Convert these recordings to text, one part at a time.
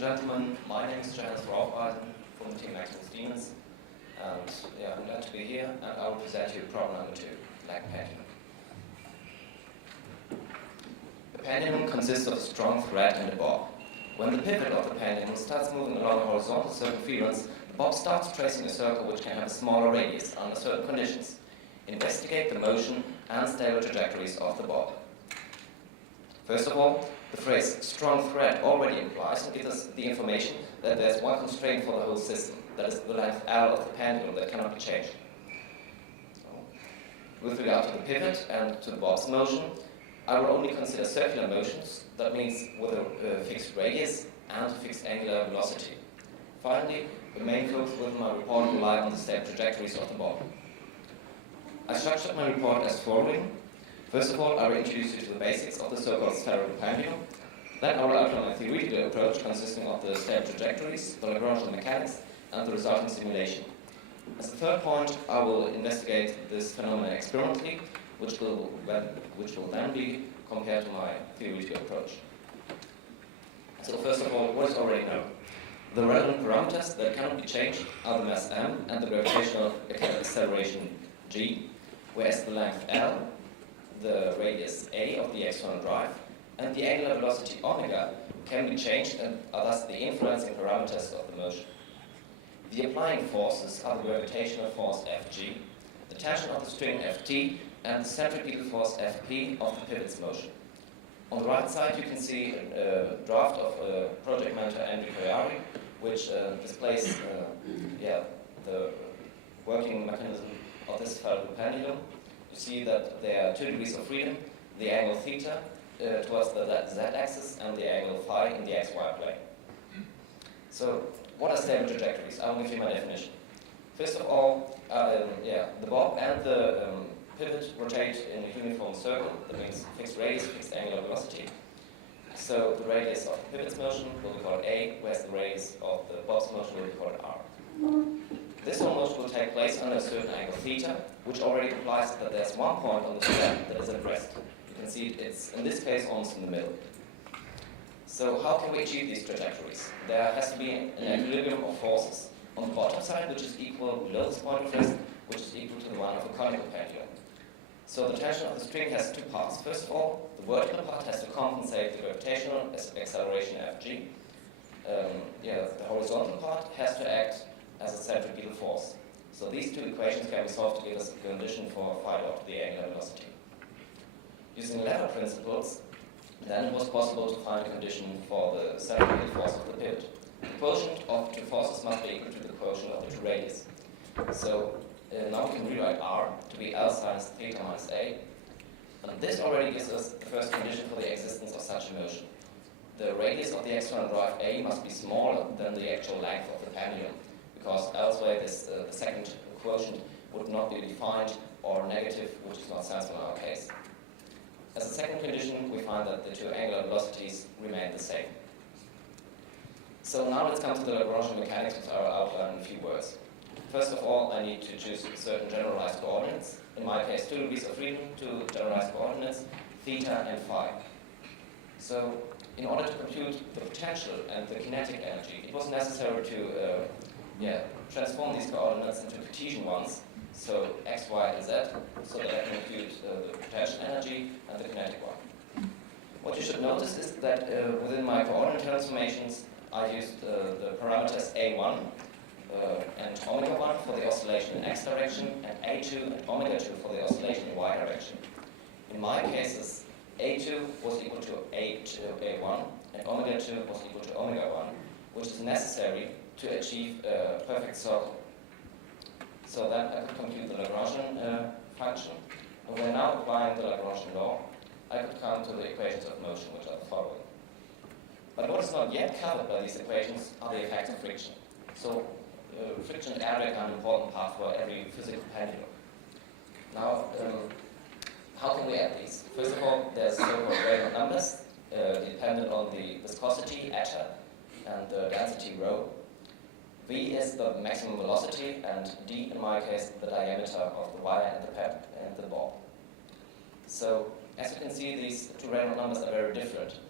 gentlemen, my name is Johannes from the team Maximus Demons, and I'm glad to be here, and I will present you problem number 2, lag pendulum. The pendulum consists of a strong thread and a bob. When the pivot of the pendulum starts moving along a horizontal circumference, the bob starts tracing a circle which can have a smaller radius under certain conditions. Investigate the motion and stable trajectories of the bob. First of all, the phrase strong thread already implies and gives us the information that there's one constraint for the whole system, that is the length L of the pendulum that cannot be changed. With regard to the pivot and to the bob's motion, I will only consider circular motions, that means with a fixed radius and a fixed angular velocity. Finally, the main focus with my report will lie on the stable trajectories of the bob. I structured my report as following. First of all, I will introduce you to the basics of the so-called spherical pendulum. Then I will outline a theoretical approach consisting of the stable trajectories, the Lagrangian mechanics, and the resulting simulation. As a third point, I will investigate this phenomenon experimentally, which will then be compared to my theoretical approach. So first of all, what is already known? The relevant parameters that cannot be changed are the mass m and the gravitational acceleration g, whereas the length L, the radius a of the external drive, and the angular velocity omega can be changed and are thus the influencing parameters of the motion. The applying forces are the gravitational force Fg, the tension of the string Ft, and the centripetal force Fp of the pivot's motion. On the right side you can see a draft of project manager Andrew Koyari, which displays the working mechanism of this spherical pendulum. You see that there are 2 degrees of freedom, the angle theta towards the z-axis and the angle phi in the xy plane. So, what are stable trajectories? I will give you my definition. First of all, the bob and the pivot rotate in a uniform circle, that means fixed radius, fixed angular velocity. So, the radius of the pivot's motion will be called A, whereas the radius of the bob's motion will be called R. This whole motion will take place under a certain angle theta, which already implies that there's one point on the thread that is at rest. You can see it's, in this case, almost in the middle. So how can we achieve these trajectories? There has to be an equilibrium of forces on the bottom side, which is equal below this point of rest, which is equal to the one of a conical pendulum. So the tension of the string has 2 parts. First of all, the vertical part has to compensate the gravitational acceleration Fg. The horizontal part has to act as a centripetal force. So these 2 equations can be solved to give us a condition for phi dot, the angular velocity. Using ladder principles, then it was possible to find a condition for the centripetal force of the pivot. The quotient of 2 forces must be equal to the quotient of the 2 radius. So now we can rewrite R to be L sinus theta minus A. And this already gives us the first condition for the existence of such a motion. The radius of the external drive A must be smaller than the actual length of the pendulum, because elsewhere the second quotient would not be defined, or negative, which is not sensible in our case. As a second condition, we find that the 2 angular velocities remain the same. So now let's come to the Lagrangian mechanics, which I will outline in a few words. First of all, I need to choose certain generalized coordinates. In my case, 2 degrees of freedom, 2 generalized coordinates, theta and phi. So in order to compute the potential and the kinetic energy, it was necessary to transform these coordinates into Cartesian ones, so x, y, and z, so that I can compute the potential energy and the kinetic one. What you should notice is that within my coordinate transformations, I used the parameters a1 and omega1 for the oscillation in x direction, and a2 and omega2 for the oscillation in y direction. In my cases, a2 was equal to a1, and omega2 was equal to omega1, which is necessary to achieve a perfect circle. So then I could compute the Lagrangian function, and when now applying the Lagrangian law, I could come to the equations of motion, which are the following. But what is not yet covered by these equations are the effects of friction. So friction and air are an important part for every physical pendulum. Now, how can we add these? First of all, there's so-called Reynolds numbers, dependent on the viscosity, eta, and the density, rho. V is the maximum velocity, and d, in my case, the diameter of the wire and the ball. So, as you can see, these 2 Reynolds numbers are very different.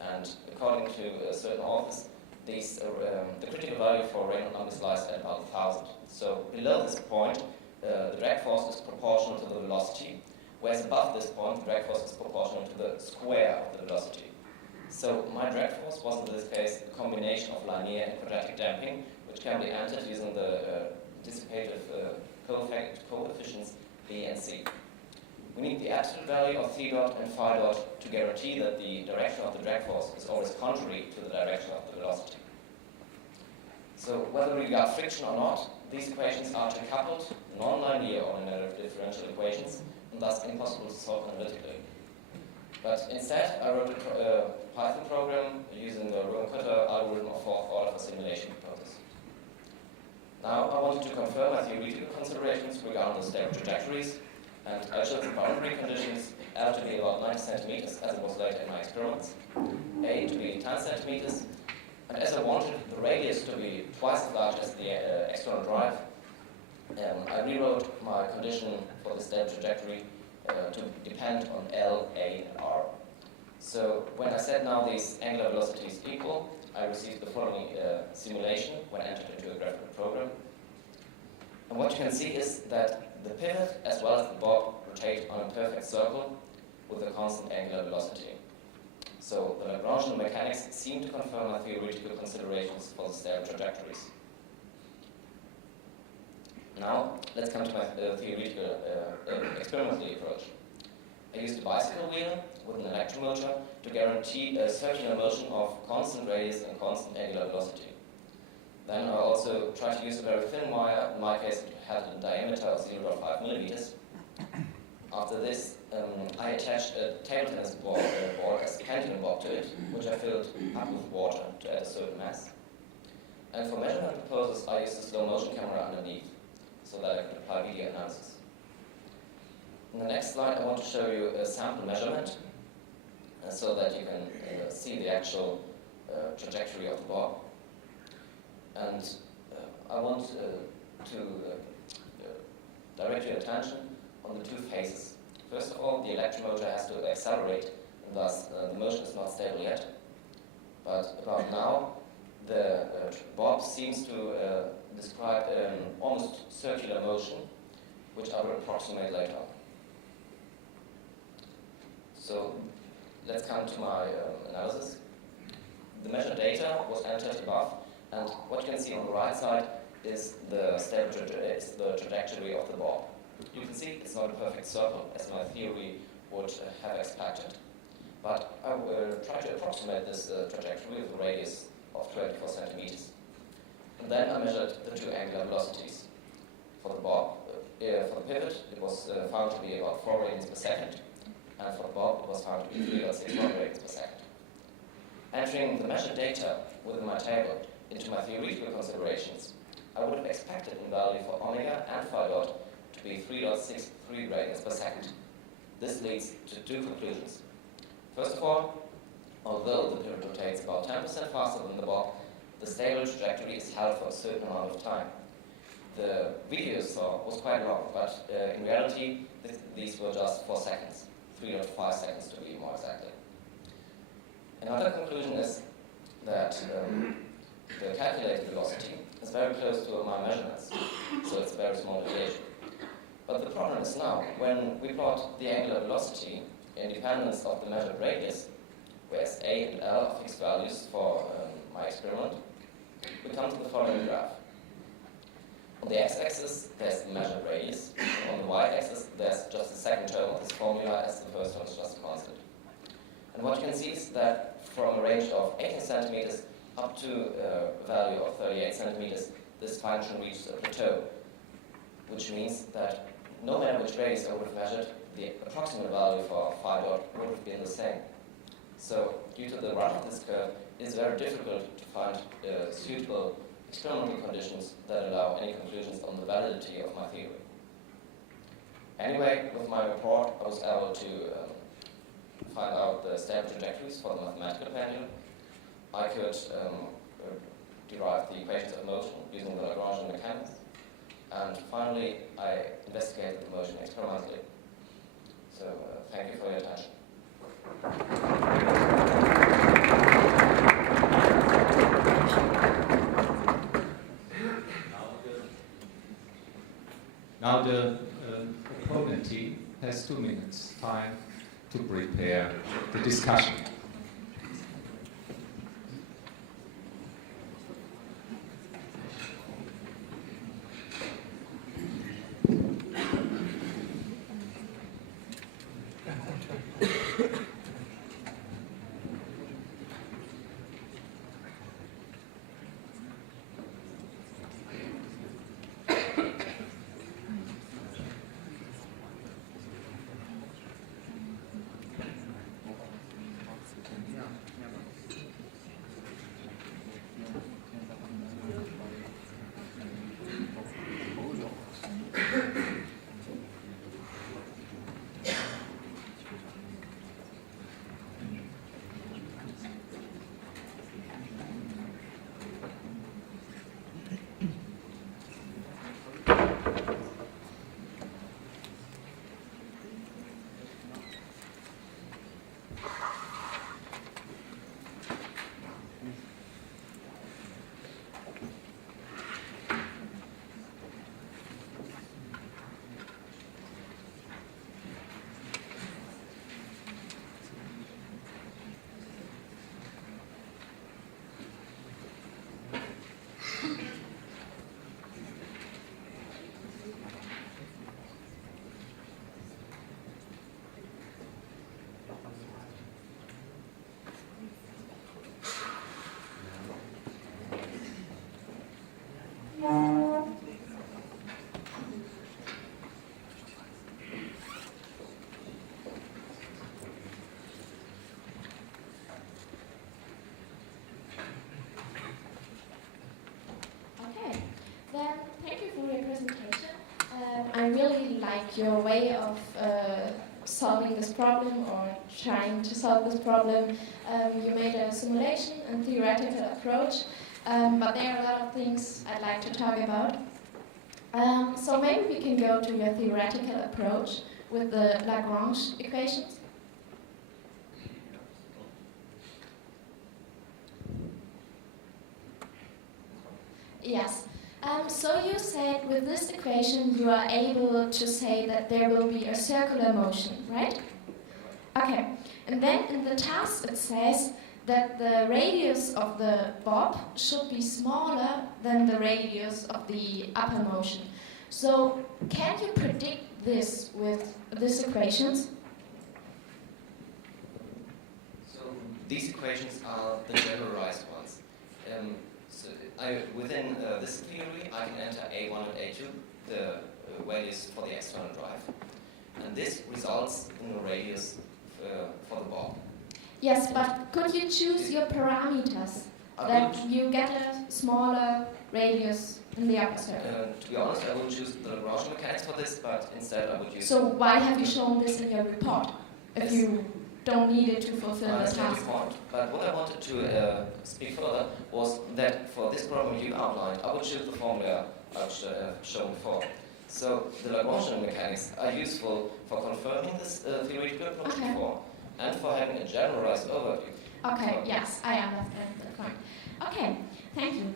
And according to certain authors, the critical value for Reynolds numbers lies at about 1,000. So below this point, the drag force is proportional to the velocity, whereas above this point, the drag force is proportional to the square of the velocity. So my drag force was in this case a combination of linear and quadratic damping, which can be entered using the dissipative coefficients B and C. We need the absolute value of θ dot and phi dot to guarantee that the direction of the drag force is always contrary to the direction of the velocity. So whether we regard friction or not, these equations are decoupled, non-linear ordinary differential equations, and thus impossible to solve analytically. But instead, I wrote a Python program using the Rowan-Kutter algorithm of fourth order for simulation purposes. Now I wanted to confirm my theoretical considerations regarding the stable trajectories, and I chose the boundary conditions L to be about 90 centimeters, as it was later in my experiments, A to be 10 centimeters, and as I wanted the radius to be twice as large as the external drive, I rewrote my condition for the stable trajectory to depend on L, A, and R. So when I set now these angular velocities equal, I received the following simulation when entered into a graphical program. And what you can see is that the pivot as well as the bob rotate on a perfect circle with a constant angular velocity. So the Lagrangian mechanics seem to confirm my theoretical considerations for the stable trajectories. Now, let's come to my theoretical experimental approach. I used a bicycle wheel with an electromotor to guarantee a circular motion of constant radius and constant angular velocity. Then I also tried to use a very thin wire. In my case, it had a diameter of 0.5 millimeters. After this, I attached a table tennis ball as a Cantillon bob to it, which I filled up with water to add a certain mass. And for measurement purposes, I used a slow motion camera underneath, so that I could apply video analysis. In the next slide, I want to show you a sample measurement so that you can see the actual trajectory of the bob. And I want to direct your attention on the two phases. First of all, the electromotor has to accelerate, and thus the motion is not stable yet. But about now, the bob seems to describe an almost circular motion, which I will approximate later on. So let's come to my analysis. The measured data was entered above, and what you can see on the right side is the trajectory of the bob. You can see it's not a perfect circle, as my theory would have expected. But I will try to approximate this trajectory with a radius of 24 centimeters. And then I measured the two angular velocities. For the bob, for the pivot, it was found to be about 4 radians per second, and for the bob, it was found to be 3.61 radians per second. Entering the measured data within my table into my theoretical considerations, I would have expected in value for omega and phi dot to be 3.63 radians per second. This leads to two conclusions. First of all, although the pivot rotates about 10% faster than the bob, the stable trajectory is held for a certain amount of time. The video saw was quite long, but in reality, these were just 4 seconds, 3.5 seconds to be more exactly. Another conclusion is that the calculated velocity is very close to my measurements, so it's a very small deviation. But the problem is now, when we plot the angular velocity in dependence of the measured radius, whereas A and L are fixed values for my experiment, we come to the following graph. On the x-axis, there's the measured radius, and on the y-axis, there's just the second term of this formula, as the first one is just a constant. And what you can see is that from a range of 18 centimeters up to a value of 38 centimeters, this function reaches a plateau, which means that no matter which radius I would have measured, the approximate value for phi dot would have been the same. So, due to the run of this curve, it is very difficult to find suitable experimental conditions that allow any conclusions on the validity of my theory. Anyway, with my report, I was able to find out the stable trajectories for the mathematical pendulum. I could derive the equations of motion using the Lagrangian mechanics. And finally, I investigated the motion experimentally. So, thank you for your attention. the opponent team has 2 minutes time to prepare the discussion. I really like your way of solving this problem or trying to solve this problem. You made a simulation and theoretical approach, but there are a lot of things I'd like to talk about. So maybe we can go to your theoretical approach with the Lagrange equations. Yes. So you said with this equation you are able to say that there will be a circular motion, right? Okay. And then in the task it says that the radius of the bob should be smaller than the radius of the upper motion. So can you predict this with these equations? So these equations are the generalized ones. Within this theory, I can enter A1 and A2, the values for the external drive. And this results in a radius for the bob. Yes, but could you choose your parameters that you get a smaller radius in the upper circle? To be honest, I will choose the Lagrange mechanics for this, but instead I would use... So why have you shown this in your report if you don't need it to fulfill the task? But what I wanted to speak further was that for this problem you outlined, I would choose the formula I've shown before. So the Lagrangian mechanics are useful for confirming this theoretical approach before, and for having a generalized overview. Okay, yes, I understand the point. Okay, thank you.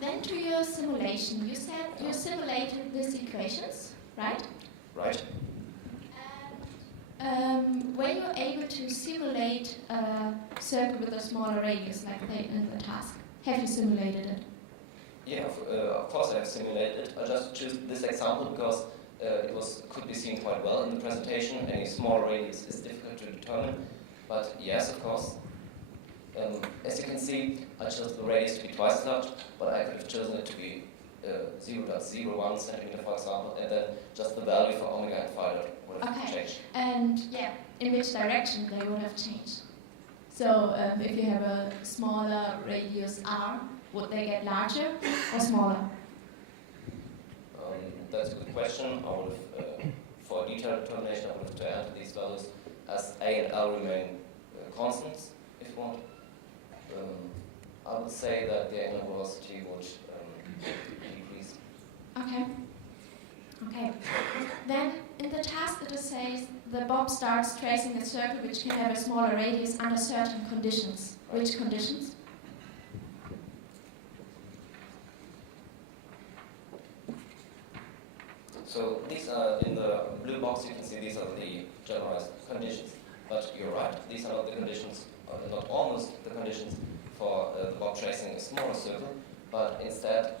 Then to your simulation, you said you simulated these equations, right? Right. Were you able to simulate a circle with a smaller radius like in the task? Have you simulated it? Yeah, of course I have simulated it. I just choose this example because it could be seen quite well in the presentation. Any small radius is difficult to determine, but yes, of course. As you can see, I chose the radius to be twice as large, but I could have chosen it to be 0.01 centimeter, for example, and then just the value for omega and phi would have changed. And yeah, in which direction they would have changed? So if you have a smaller radius r, would they get larger or smaller? That's a good question. I would have, for a detailed determination, I would have to enter these values as A and L remain constants, if you want. I would say that the angular velocity would decrease. Okay. Okay. Then in the task it says the bob starts tracing a circle which can have a smaller radius under certain conditions. Which conditions? So in the blue box you can see these are the generalized conditions. But you're right, these are not the conditions, not almost the conditions for the Bob tracing a smaller circle, but instead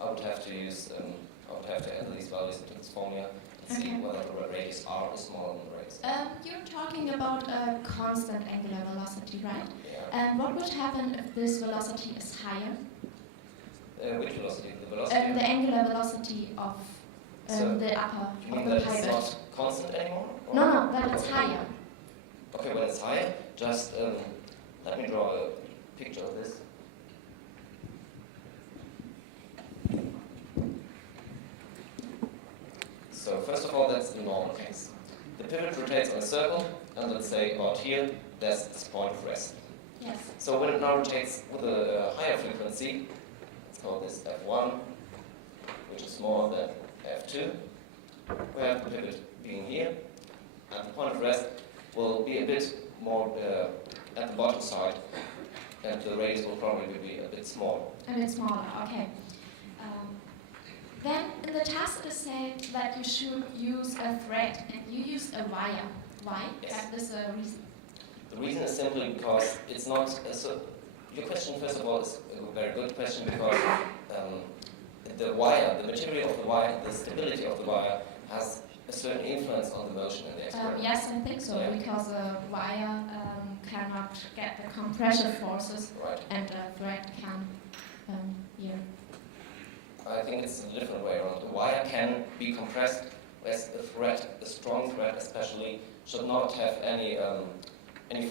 I would have to enter these values into this formula and see whether the radius r is smaller than the radius. You're talking about a constant angular velocity, right? Yeah. And what would happen if this velocity is higher? Which velocity? The velocity? The angular velocity of the upper You mean of the that pivot. it's not constant anymore? Or? No, that it's higher. Okay, when it's higher, just let me draw a picture of this. So first of all, that's the normal case. The pivot rotates on a circle, and let's say out here, there's this point of rest. Yes. So when it now rotates with a higher frequency, let's call this F1, which is smaller than F2, we have the pivot being here, and the point of rest will be a bit more at the bottom side, and the radius will probably be a bit smaller. A bit smaller, okay. Then in the task it is said that you should use a thread, and you used a wire. Why? Yes. Have this a reason? The reason is simply because it's not, so your question first of all is a very good question because the wire, the material of the wire, the stability of the wire has a certain influence on the motion in the experiment. Yes, I think so, Yeah. because a wire cannot get the compression forces, Right. and a thread can, yeah. I think it's a different way around. The wire can be compressed, whereas a thread, a strong thread especially, should not have any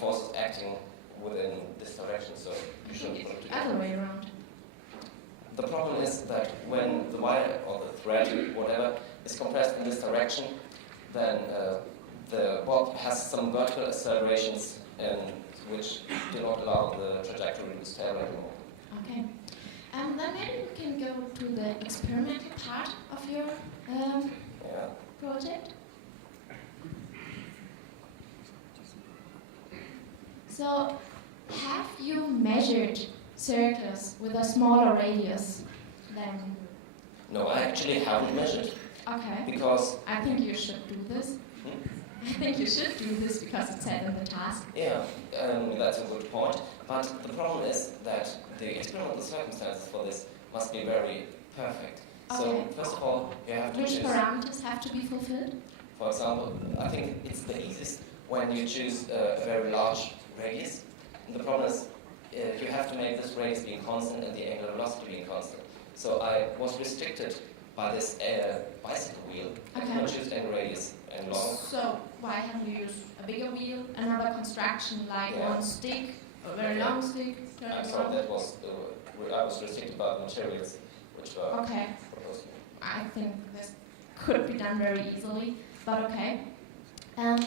forces acting within this direction, so you shouldn't put it together. Other way around. The problem is that when the wire or the thread, whatever, is compressed in this direction, then the bob has some vertical accelerations which do not allow the trajectory to stay anymore. Okay. Then maybe we can go to the experimental part of your Yeah. project. So, have you measured circles with a smaller radius than... No, I actually haven't measured Okay. because I think you should do this. I think you should do this because it's said in the task. yeah, that's a good point. But the problem is that the experimental circumstances for this must be very perfect. So Okay. first of all, you have to Which choose. parameters have to be fulfilled? For example, I think it's the easiest when you choose a very large radius. And the problem is you have to make this radius being constant and the angular velocity being constant. So I was restricted by this bicycle wheel. I Okay. cannot choose any radius any longer. So, why have you used a bigger wheel, another construction like Yeah. one stick, a very long stick? I'm sorry, that was I was restricted by the materials which were Okay, proposed. I think this could be done very easily, but okay.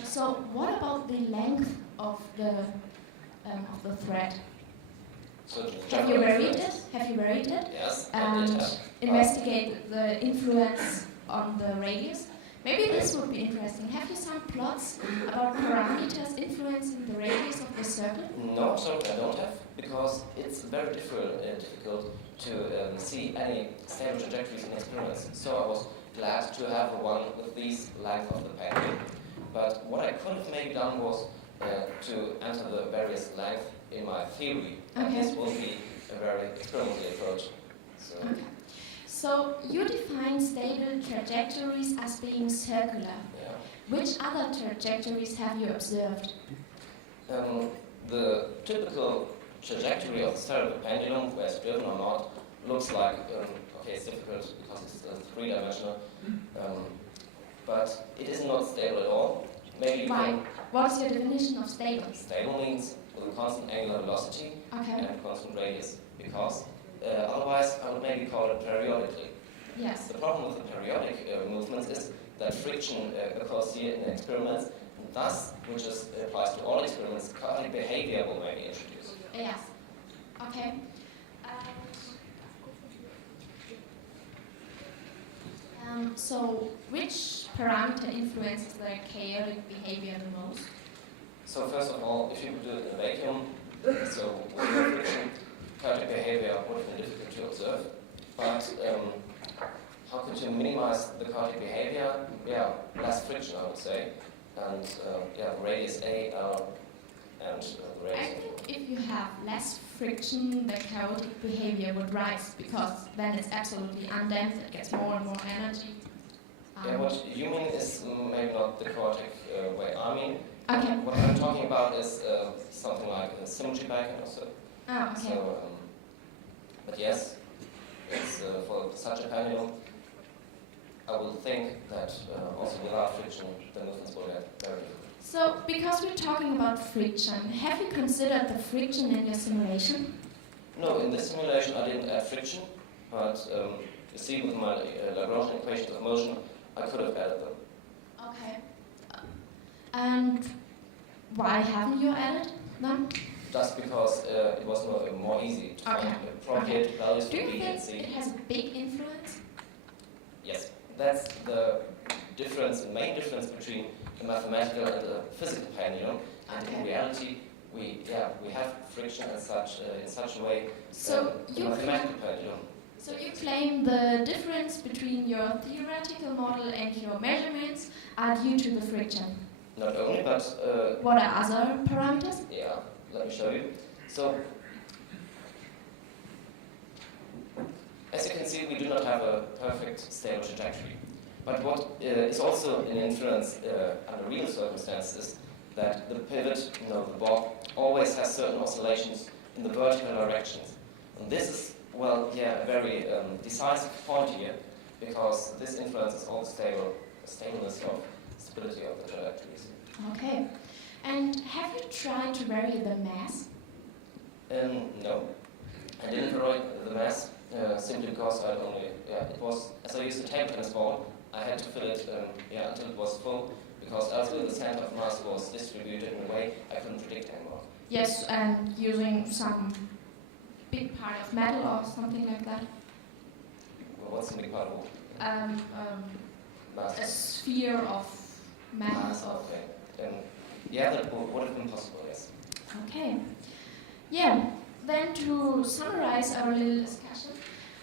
So, what about the length of the thread? So the Have you general varied difference- it? Have you varied it? Yes, I And did have. investigate the influence on the radius? Maybe this would be interesting. Have you some plots about parameters influencing the radius of the circle? No, sorry, I don't have, because it's very difficult to see any stable trajectories in experiments. So I was glad to have one with these length of the pendulum. But what I could have maybe done was to enter the various length in my theory. And Okay. this will be a very experimental approach. So, Okay. So you define stable trajectories as being circular. yeah. Which other trajectories have you observed? The typical trajectory of the spherical pendulum, whether it's driven or not, looks like, okay, it's difficult because it's three-dimensional, but it is not stable at all. Maybe you Why? can, What is your definition of stable? stable means with a constant angular velocity Okay. and constant radius, because otherwise I would maybe call it periodically. Yes. The problem with the periodic movements is that friction occurs here in experiments, and thus, which applies to all experiments, chaotic behavior will maybe introduce. Yes. Okay. So which parameter influences the chaotic behavior the most? So first of all, if you would do it in a vacuum, so with no friction, chaotic behavior would have been difficult to observe. But how could you minimize the chaotic behavior? Yeah, less friction, I would say. And yeah, radius A and the I radius think if you have less friction, the chaotic behavior would rise because then it's absolutely undamped, it gets more and more energy. yeah, what you mean is maybe not the chaotic way I mean. Okay. What I'm talking about is something like a symmetry backing or so. Oh, okay. So, but yes, it's for such a pendulum. I will think that also without friction, the movements will get very good. So, because we're talking about friction, have you considered the friction in your simulation? No, in this simulation I didn't add friction, but you see with my Lagrangian equations of motion, I could have added them. Okay. And why haven't you added them? Just because it was more easy to Okay. find appropriate values Do for you B and think C. it has a big influence? Yes, that's the difference, the main difference between a mathematical and a physical pendulum. And in reality, we have friction in such a way So the you mathematical pendulum. So you claim the difference between your theoretical model and your measurements are due to the friction. Not only, but What are other parameters? yeah, let me show you. So, as you can see, we do not have a perfect stable trajectory. But what is also an influence under real circumstances that the pivot, the bob, always has certain oscillations in the vertical directions. And this is, well, yeah, a very decisive point here, because this influences all stableness of stability of the trajectories. Okay. And have you tried to vary the mass? No, I didn't vary the mass simply because it was, as I used the table tennis ball, I had to fill it until it was full, because elsewhere the center of mass was distributed in a way I couldn't predict anymore. Yes, and using some big part of metal or something like that. Well, what's the big part of A mass? sphere of metal. Mass, okay. Yeah, that would have been possible, yes. Okay. Yeah, then to summarize our little discussion,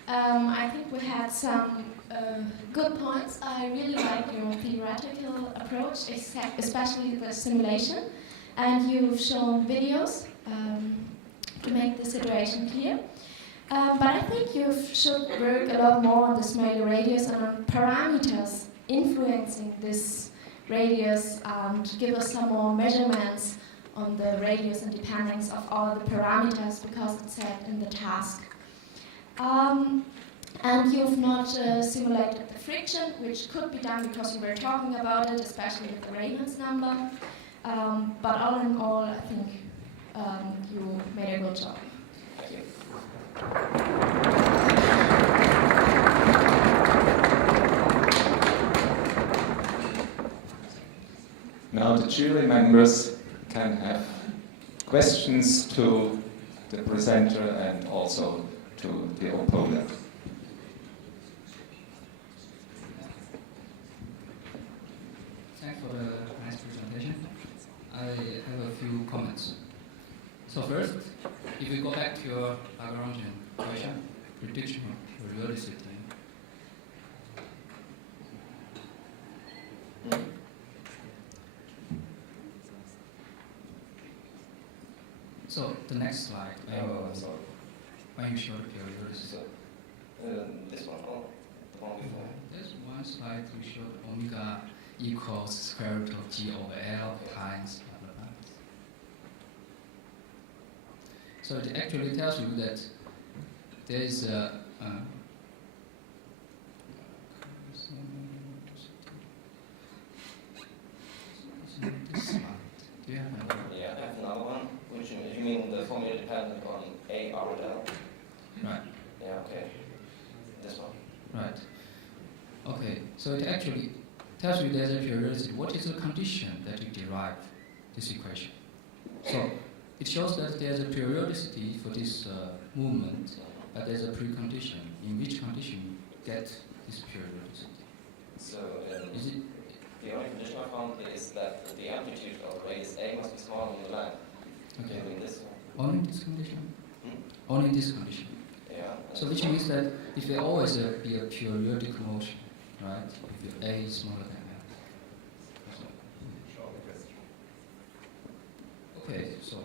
I think we had some good points. I really like your theoretical approach, especially the simulation. And you've shown videos to make the situation clear. But I think you should work a lot more on the smaller radius and on parameters influencing this radius and give us some more measurements on the radius and dependence of all the parameters because it's said in the task. And you've not simulated the friction, which could be done because we were talking about it, especially with the Reynolds number. But all in all, I think you made a good job. Thank you. Now the jury members can have questions to the presenter and also to the opponent. Thanks for the nice presentation. I have a few comments. So first, if we go back to your Lagrangian question, prediction of periodicity. So the next slide, I'm sorry. when you show the periodicity. So, this one or the one before? There's one slide you showed omega equals square root of G over L times blah, blah, blah. So it actually tells you that there is a this slide. Do you have another one? Yeah, I have another one, which you mean the formula dependent on A, R, and L? Right. Yeah, okay. This one. Right. Okay, so it actually tells you there's a periodicity. What is the condition that you derive this equation? So it shows that there's a periodicity for this movement, but there's a precondition. In which condition you get this periodicity? So Is it the only condition I found is that the amplitude of the radius A must be smaller than the length. okay? Given this one. Only this condition? Hmm? Only this condition. Yeah. So which means that if there always be a periodic motion, right? If your A is smaller than L. Okay, so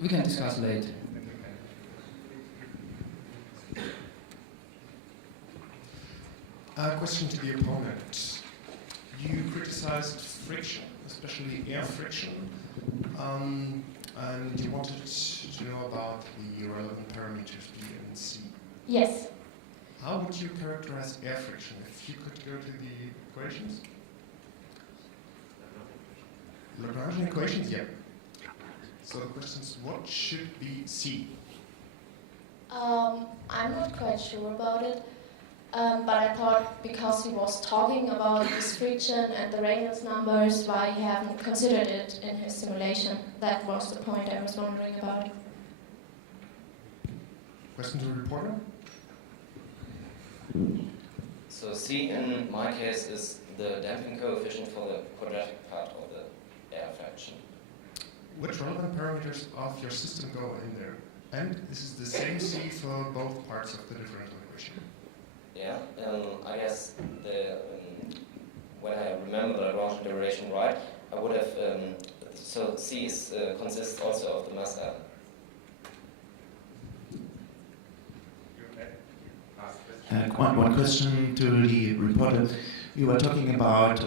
we can discuss later. A question to the opponent. You criticized friction, especially air friction, and you wanted to know about the relevant parameters B and C. Yes. How would you characterize air friction? If you could go to the equations? Lagrangian equations, yeah. So the question is, what should be C? I'm not quite sure about it, but I thought because he was talking about this friction and the Reynolds numbers, why he haven't considered it in his simulation. That was the point I was wondering about. Question to the reporter? So C in my case is the damping coefficient for the quadratic part of the air fraction. Which relevant parameters of your system go in there? And this is the same C for both parts of the differential equation. Yeah, I guess when I remember the Lagrangian derivation right, I would have, so C is, consists also of the mass L. One question to the reporter. You were talking about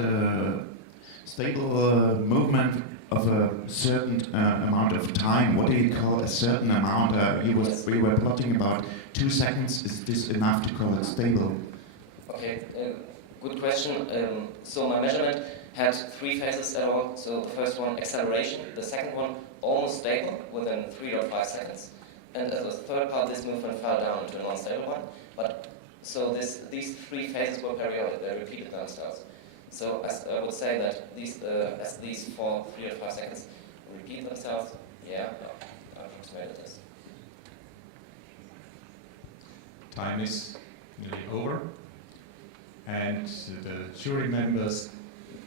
stable movement of a certain amount of time. What do you call a certain amount? We were plotting about 2 seconds. Is this enough to call it stable? Okay, good question. So my measurement had 3 phases at all. So the first one, acceleration. The second one, almost stable within 3.5 seconds. And as a third part, this movement fell down to a non-stable one. But so these 3 phases were periodic. They repeated themselves. So I would say that as these for 3.5 seconds repeat themselves, yeah, I approximated this. Time is nearly over, and the jury members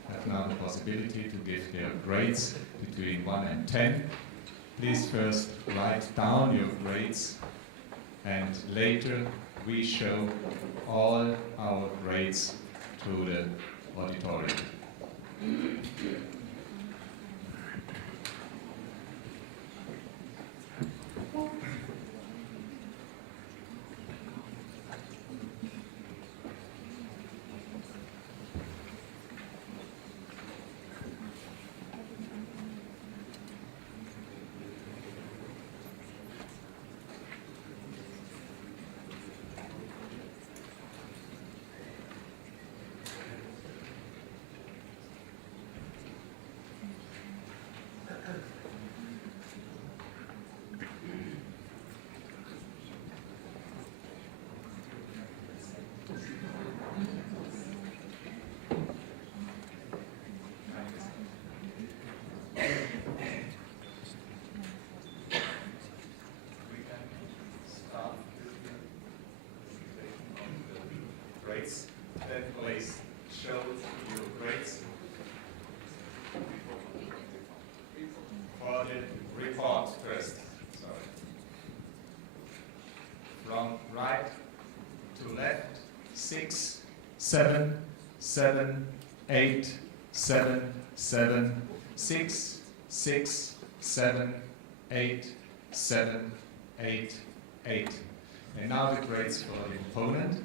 have now the possibility to give their grades between 1 and 10. Please first write down your grades, and later we show all our grades to the auditorium. Grades. Then please show your grades for the report first. Sorry. From right to left, 6, 7, 7, 8, 7, 7, 6, 6, 7, 8, 7, 8, 8. And now the grades for the opponent.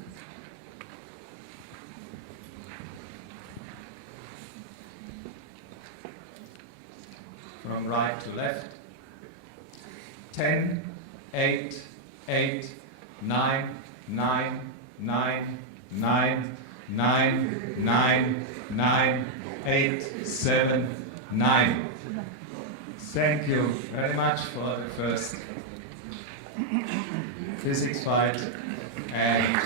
From right to left, 10, 8, 8, 9, 9, 9, 9, 9, 9, 9, 8, 7, 9. Thank you very much for the first physics fight, and